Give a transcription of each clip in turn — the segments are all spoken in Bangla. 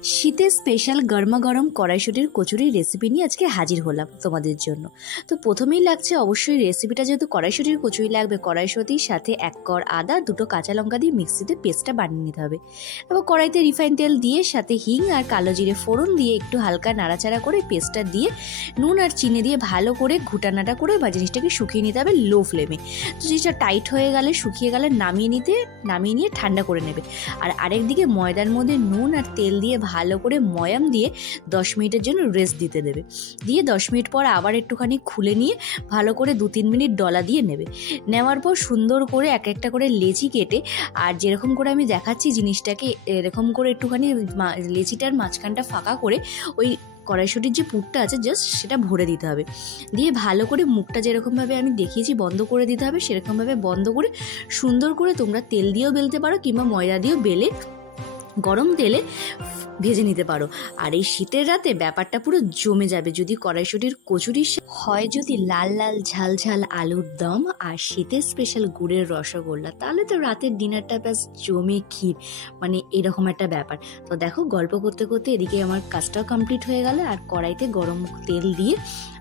শীতের স্পেশাল গরমা গরম কড়াইশুঁটির কচুরির রেসিপি নিয়ে আজকে হাজির হলাম তোমাদের জন্য। তো প্রথমেই লাগছে অবশ্যই রেসিপিটা, যেহেতু কড়াইশুঁটির কচুরি লাগবে, কড়াইশুঁটির সাথে 1 কোয়া আদা, 2টো কাঁচা লঙ্কা দিয়ে মিক্সিতে পেস্টটা বানিয়ে নিতে হবে। এবার কড়াইতে রিফাইন তেল দিয়ে সাথে হিং আর কালো জিরে ফোড়ন দিয়ে একটু হালকা নাড়াচাড়া করে পেস্টটা দিয়ে নুন আর চিনি দিয়ে ভালো করে ঘুটানাটা করে বা জিনিসটাকে শুকিয়ে নিতে হবে লো ফ্লেমে। তো জিনিসটা টাইট হয়ে গেলে, শুকিয়ে গেলে নামিয়ে নিয়ে ঠান্ডা করে নেবে। আর আরেকদিকে ময়দার মধ্যে নুন আর তেল দিয়ে ভালো করে ময়াম দিয়ে 10 মিনিটের জন্য রেস্ট দিতে দেবে। দিয়ে 10 মিনিট পর আবার একটুখানি খুলে নিয়ে ভালো করে 2-3 মিনিট ডলা দিয়ে নেওয়ার পর সুন্দর করে এক একটা করে লেচি কেটে, আর যেরকম করে আমি দেখাচ্ছি জিনিসটাকে এরকম করে একটুখানি লেচিটার মাঝখানটা ফাঁকা করে ওই কড়াইশুঁটির যে পুরটা আছে জাস্ট সেটা ভরে দিতে হবে। দিয়ে ভালো করে মুখটা যেরকমভাবে আমি দেখিয়েছি বন্ধ করে দিতে হবে, সেরকমভাবে বন্ধ করে সুন্দর করে তোমরা তেল দিয়েও বেলতে পারো কিংবা ময়দা দিয়েও বেলে গরম তেলে ভেজে নিতে পারো। আর এই শীতের রাতে ব্যাপারটা পুরো জমে যাবে যদি কড়াইশুঁটির কচুরির হয় যদি লাল লাল ঝাল ঝাল আলুর দম আর শীতের স্পেশাল গুড়ের রসগোল্লা, তাহলে তো রাতের ডিনারটা ব্যাস জমে ক্ষীর, মানে এরকম একটা ব্যাপার। তো দেখো, গল্প করতে করতে এদিকে আমার কাজটাও কমপ্লিট হয়ে গেল। আর কড়াইতে গরম তেল দিয়ে,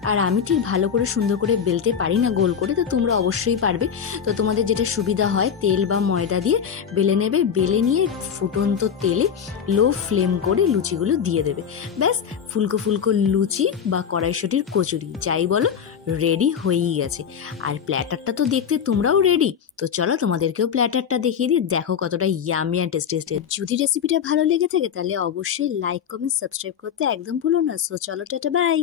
আর আমি ঠিক ভালো করে সুন্দর করে বেলতে পারি না গোল করে, তো তোমরা অবশ্যই পারবে। তো তোমাদের যেটা সুবিধা হয় তেল বা ময়দা দিয়ে বেলে নেবে, বেলে নিয়ে ফুটন্ত তেলে লো ফ্লেম করে লুচিগুলো দিয়ে দেবে। ব্যাস ফুলকো ফুলকো লুচি বা কড়াইশুঁটির কচুরি যাই বলো, রেডি হয়েই গেছে। আর প্ল্যাটারটা তো দেখতে তোমরাও রেডি। তো চলো তোমাদেরকেও প্ল্যাটারটা দেখিয়ে দিই, দেখো কতটা ইয়ামি অ্যান্ড টেস্টি। যদি রেসিপিটা ভালো লেগে থাকে তাহলে অবশ্যই লাইক, কমেন্ট, সাবস্ক্রাইব করতে একদম ভুলো না। সো চলো, টাটা, বাই।